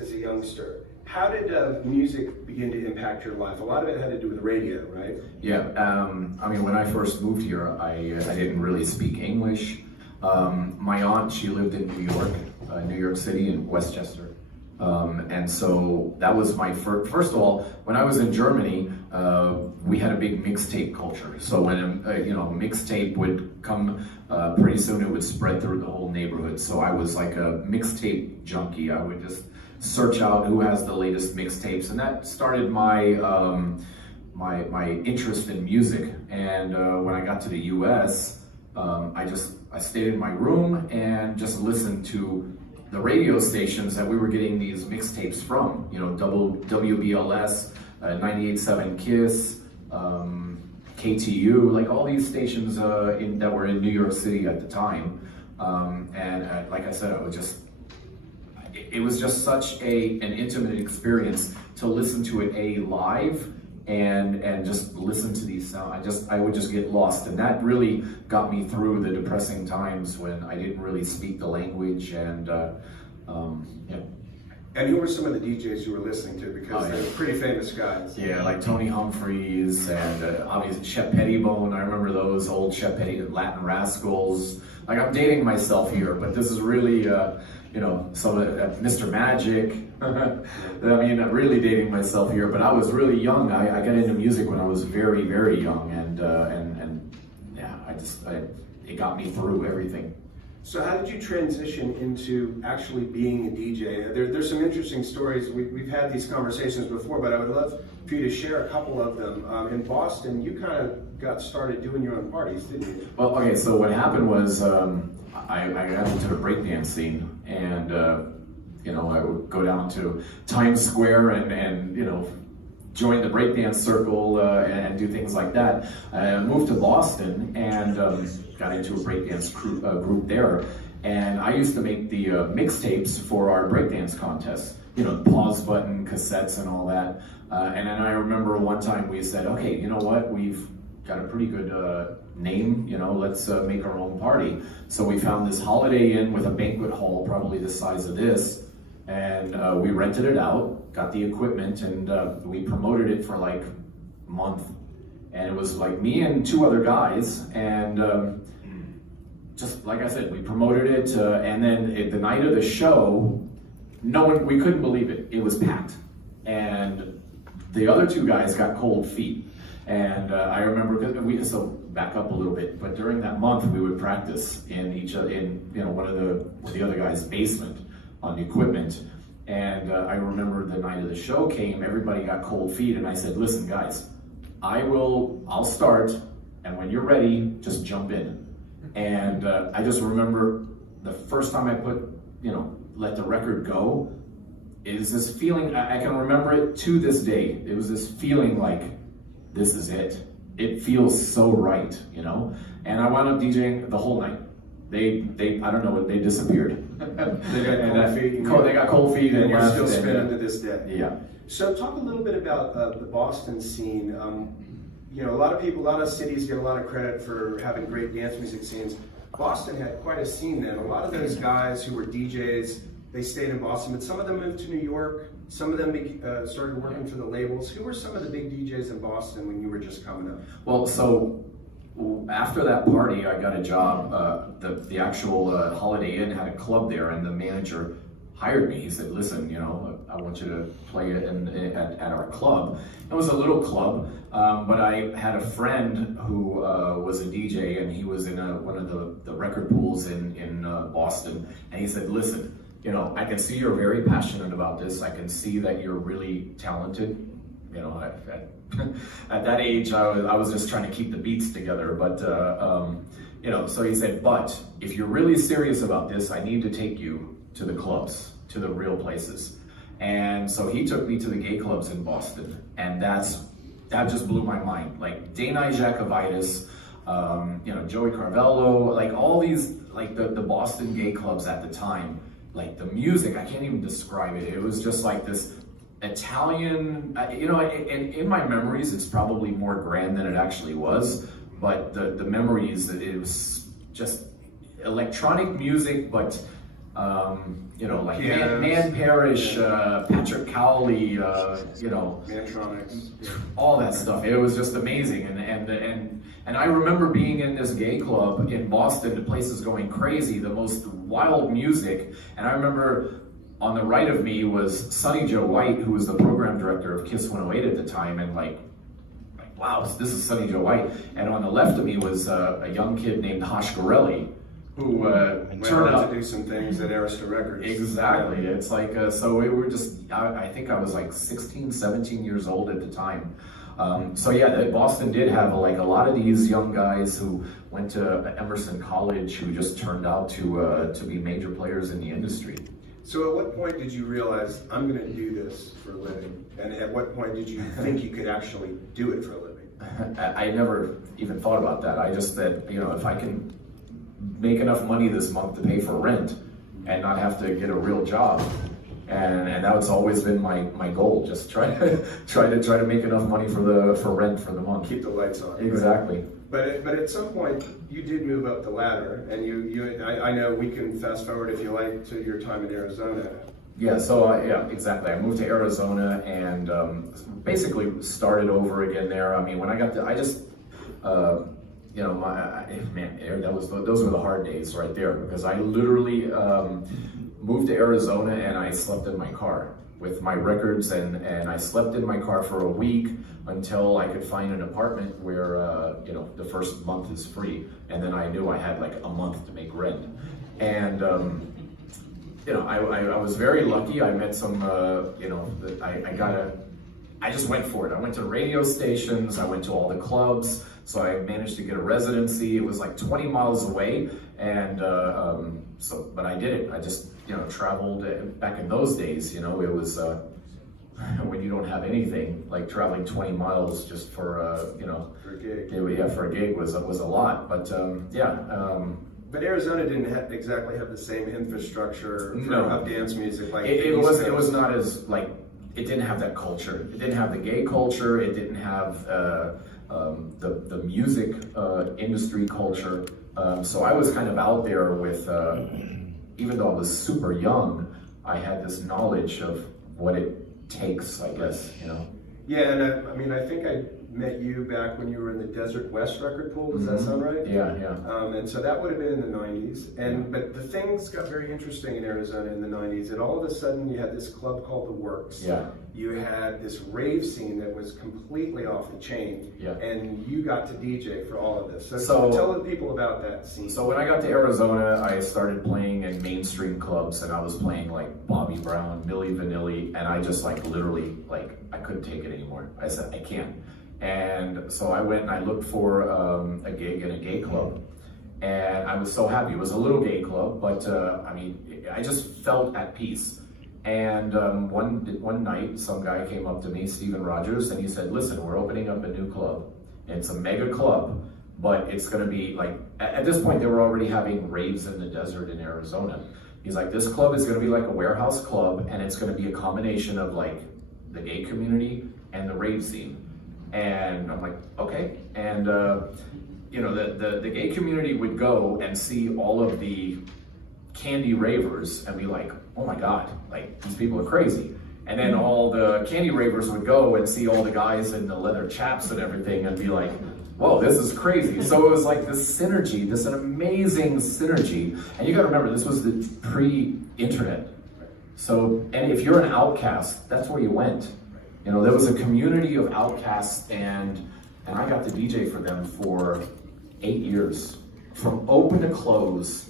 as a youngster. How did music begin to impact your life? A lot of it had to do with radio, right? Yeah, I mean, when I first moved here, I didn't really speak English. My aunt, she lived in New York City in Westchester. And so that was my first of all, when I was in Germany, we had a big mixtape culture. So when a mixtape would come, pretty soon it would spread through the whole neighborhood. So I was like a mixtape junkie. I would just search out who has the latest mixtapes, and that started my my interest in music. And when I got to the U.S., I stayed in my room and just listened to the radio stations that we were getting these mixtapes from. You know, WBLS, 98.7 KISS, KTU, like all these stations that were in New York City at the time. And like I said, it was just such an intimate experience to listen to it live and just listen to these sounds. I would just get lost, and that really got me through the depressing times when I didn't really speak the language. And yeah. And who were some of the DJs you were listening to? Because they're pretty famous guys. Yeah, like Tony Humphries and obviously Shep Pettibone. I remember those old Shep Pettibone, Latin Rascals. Like, I'm dating myself here, but this is really, some of Mr. Magic. I mean, I'm really dating myself here, but I was really young. I got into music when I was very, very young, and yeah, it got me through everything. So how did you transition into actually being a DJ? There's some interesting stories. We've had these conversations before, but I would love for you to share a couple of them. In Boston, you kind of got started doing your own parties, didn't you? Well, okay, so what happened was I got into the breakdance scene, and I would go down to Times Square and join the breakdance circle and do things like that. I moved to Boston and got into a breakdance group there. And I used to make the mixtapes for our breakdance contests, pause button, cassettes and all that. And then I remember one time we said, okay, you know what, we've got a pretty good name, let's make our own party. So we found this Holiday Inn with a banquet hall, probably the size of this. And we rented it out, got the equipment, and we promoted it for like a month. And it was like me and two other guys, and just like I said, we promoted it, and then the night of the show, we couldn't believe it. It was packed. And the other two guys got cold feet. And I remember, so back up a little bit, but during that month we would practice in one of the other guys' basement on the equipment. And I remember the night of the show came, everybody got cold feet, and I said, listen guys, I'll start, and when you're ready, just jump in. And I just remember the first time I let the record go, is this feeling, I can remember it to this day. It was this feeling like, this is it. It feels so right, And I wound up DJing the whole night. They I don't know, they disappeared. They got cold feet, and you're still spinning to this day. Yeah. So talk a little bit about the Boston scene. A lot of cities get a lot of credit for having great dance music scenes. Boston had quite a scene then. A lot of those guys who were DJs, they stayed in Boston, but some of them moved to New York. Some of them started working for the labels. Who were some of the big DJs in Boston when you were just coming up? Well, so after that party, I got a job. The actual Holiday Inn had a club there, and the manager hired me. He said, listen, I want you to play at our club. It was a little club, but I had a friend who was a DJ, and he was in one of the record pools in Boston. And he said, listen, I can see you're very passionate about this. I can see that you're really talented. At that age, I was just trying to keep the beats together. But, so he said, but if you're really serious about this, I need to take you to the clubs, to the real places. And so he took me to the gay clubs in Boston. And that just blew my mind. Like Dana Jacovitis, Joey Carvello, like all these, like the Boston gay clubs at the time. Like the music, I can't even describe it. It was just like this Italian, and in my memories, it's probably more grand than it actually was. But the memories, it was just electronic music, but you know, like Pianos. Man Parrish, Patrick Cowley, you know, Mantronics. all that stuff. It was just amazing, and I remember being in this gay club in Boston, the place is going crazy, the most wild music, and I remember on the right of me was Sonny Joe White, who was the program director of Kiss 108 at the time, and like wow, this is Sonny Joe White, and on the left of me was a young kid named Hosh Gorelli, who Went turned on up to do some things at Arista Records. Exactly. It's like, so we were just, I think I was like 16, 17 years old at the time. So yeah, Boston did have like a lot of these young guys who went to Emerson College who just turned out to be major players in the industry. So at what point did you realize, I'm going to do this for a living? And at what point did you think you could actually do it for a living? I never even thought about that. I just said, you know, if I can make enough money this month to pay for rent and not have to get a real job, and that's always been my goal. Just try to make enough money for rent for the month. Keep the lights on. Exactly. But at some point you did move up the ladder, and I know we can fast forward if you like to your time in Arizona. Yeah, so yeah, exactly. I moved to Arizona and basically started over again there. I mean, when I got to, I just, you know, those were the hard days right there, because I literally moved to Arizona and I slept in my car with my records, and I slept in my car for a week until I could find an apartment where, you know, the first month is free. And then I knew I had like a month to make rent. And, you know, I was very lucky. I met some, you know, I just went for it. I went to radio stations, I went to all the clubs, so I managed to get a residency. It was like 20 miles away, and but I did it. I just, you know, traveled. Back in those days, you know, it was when you don't have anything, like traveling 20 miles just for, you know, For a gig. Yeah, for a gig was a lot. But yeah. But Arizona didn't exactly have the same infrastructure No. of dance music like It was not as like, it didn't have that culture. It didn't have the gay culture. It didn't have the music industry culture. So I was kind of out there with, even though I was super young, I had this knowledge of what it takes, I guess, you know. Yeah, and I mean, I think I met you back when you were in the Desert West record pool. Does that sound right? Yeah, yeah. And so that would have been in the 90s. But the things got very interesting in Arizona in the 90s. And all of a sudden, you had this club called The Works. Yeah. You had this rave scene that was completely off the chain. Yeah. And you got to DJ for all of this. So tell the people about that scene. So when I got to Arizona, I started playing in mainstream clubs, and I was playing like Bobby Brown, Milli Vanilli, and I just like literally, like, I couldn't take it anymore. I said, I can't. And so I went and I looked for a gig in a gay club, and I was so happy. It was a little gay club, but I mean, I just felt at peace. And one night, some guy came up to me, Steven Rogers, and he said, listen, we're opening up a new club. It's a mega club, but it's gonna be like, at this point, they were already having raves in the desert in Arizona. He's like, this club is gonna be like a warehouse club, and it's gonna be a combination of like the gay community and the rave scene. And I'm like, okay. And you know, the gay community would go and see all of the candy ravers and be like, oh my God, like these people are crazy. And then all the candy ravers would go and see all the guys in the leather chaps and everything and be like, whoa, this is crazy. So it was like this synergy, this amazing synergy. And you gotta remember, this was the pre-internet. So, and if you're an outcast, that's where you went. You know, there was a community of outcasts, and I got to DJ for them for 8 years, from open to close,